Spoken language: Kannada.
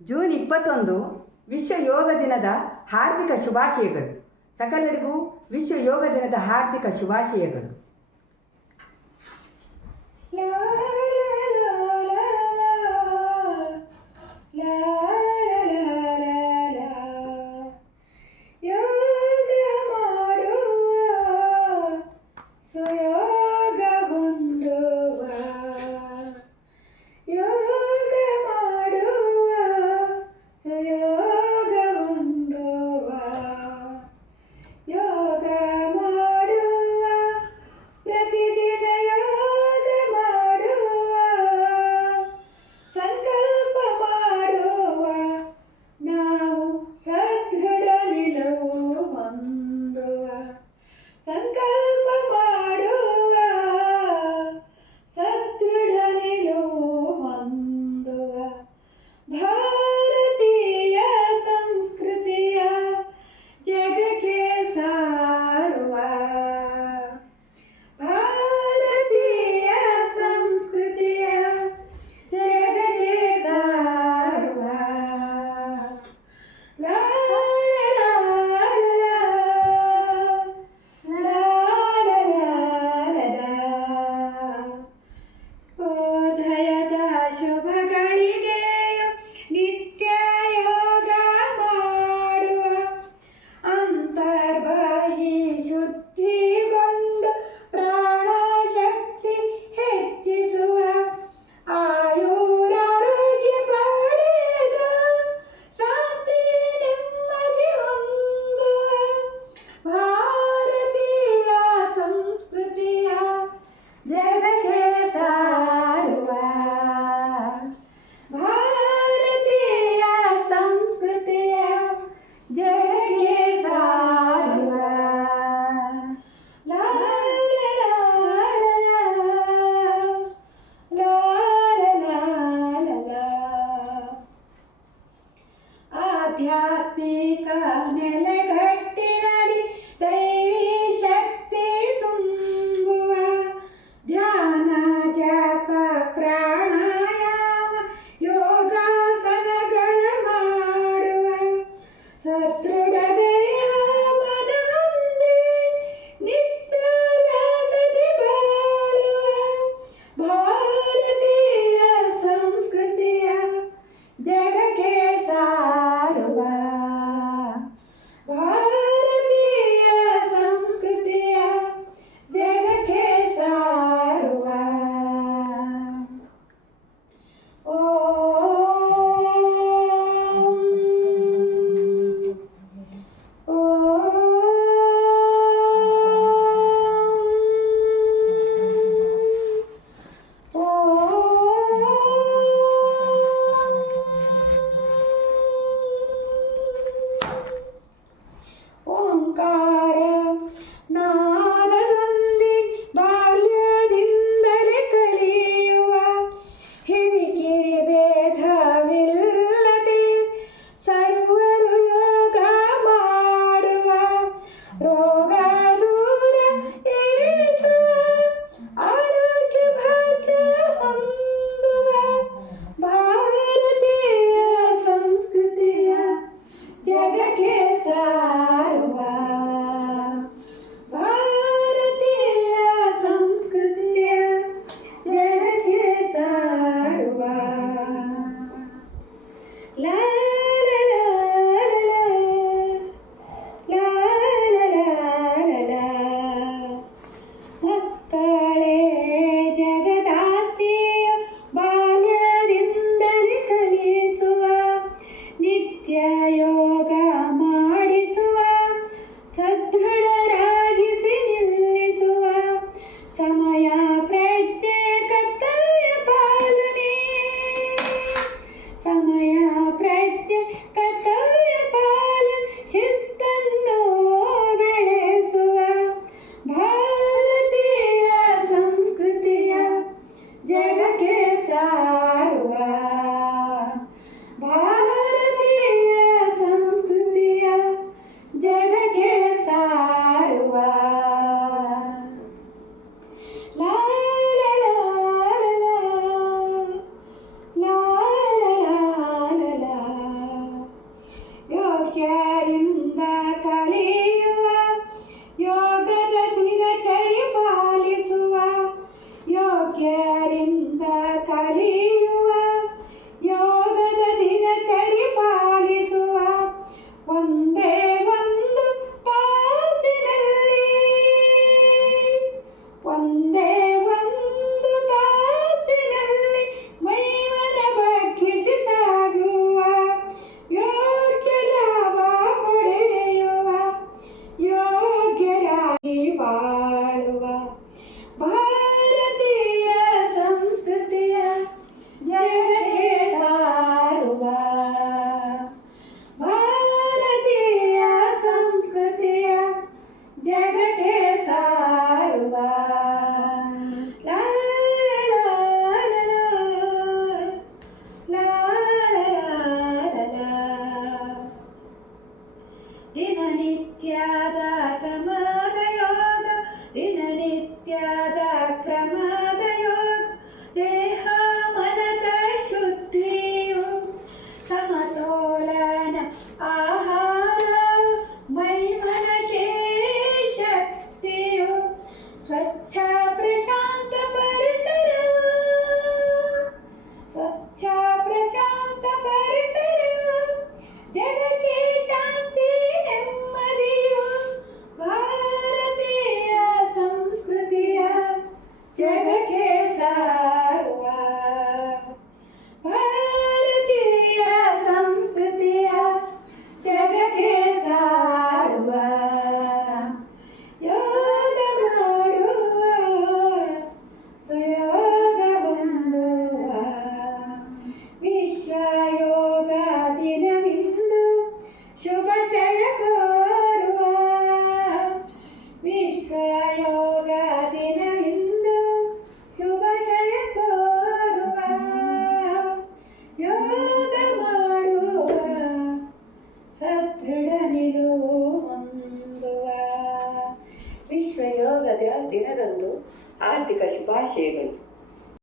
ಜೂನ್ 21 ವಿಶ್ವ ಯೋಗ ದಿನದ ಹಾರ್ದಿಕ ಶುಭಾಶಯಗಳು. ಸಕಲರಿಗೂ ವಿಶ್ವ ಯೋಗ ದಿನದ ಹಾರ್ದಿಕ ಶುಭಾಶಯಗಳು. ಆಧ್ಯಾತ್ಮಿಕ ನೆಲೆಗಟ್ಟಿನಲ್ಲಿ ದೈವಿ ಶಕ್ತಿ ತುಂಬುವ ಧ್ಯಾನ ಜಪ ಪ್ರಾಣಾಯಾಮ ಯೋಗಾಸನಗಳ ಮಾಡುವ ಸದೃಢ ದೇಹ ಮನ ಹೊಂದಿ ನಿತ್ಯಲಾಸದಿ ಬಾಳುವ ಭಾರತೀಯ ಸಂಸ್ಕೃತಿಯ ಜಗಕ್ಕೆ ಸಾರುವ ಭಾರತೀಯ ಸಂಸ್ಕೃತಿಯ ಜಗಕ್ಕೆ ಸಾರುವ ಓಂಕಾರ ನಾದದಲ್ಲಿ ಬಾಲ್ಯದಿಂದಲೇ ಕಲಿಯುವ ಹಿರಿಕಿರಿ ಭೇದವಿಲ್ಲದೆ ಸರ್ವರು ಯೋಗ ಮಾಡುವ ರೋಗ ದೂರ ಇರಿಸುವ ಆರೋಗ್ಯ ಭಾಗ್ಯ ಹೊಂದುವ ಭಾರತೀಯ ಸಂಸ್ಕೃತಿಯ ಜಗಕ್ಕೆ ಸಾರುವ ಭಾರತೀಯ ಸಂಸ್ಕೃತಿಯ ಜಗಕ್ಕೆ ಸಾರುವ ಲಾ ಲಾ ಲಾ ಲಾ ಲಾ ಲಾ ಮಕ್ಕಳೇ ಜಗದಾತ್ಮೀಯ ಬಾಲ್ಯದಿಂದಲೇ ಕಲಿಸುವ ನಿತ್ಯ ಯೋಗ ಮಾಡಿಸುವ ಸದೃಢರಾಗಿಸಿ ನಿಲ್ಲಿಸುವ ಸಮಯ ಪ್ರಜ್ಞೆ ಕರ್ತವ್ಯ ಪಾಲನೆ ಸಮಯ ಪ್ರಜ್ಞೆ ಆರ್ಥಿಕ ಶುಭಾಶಯಗಳು.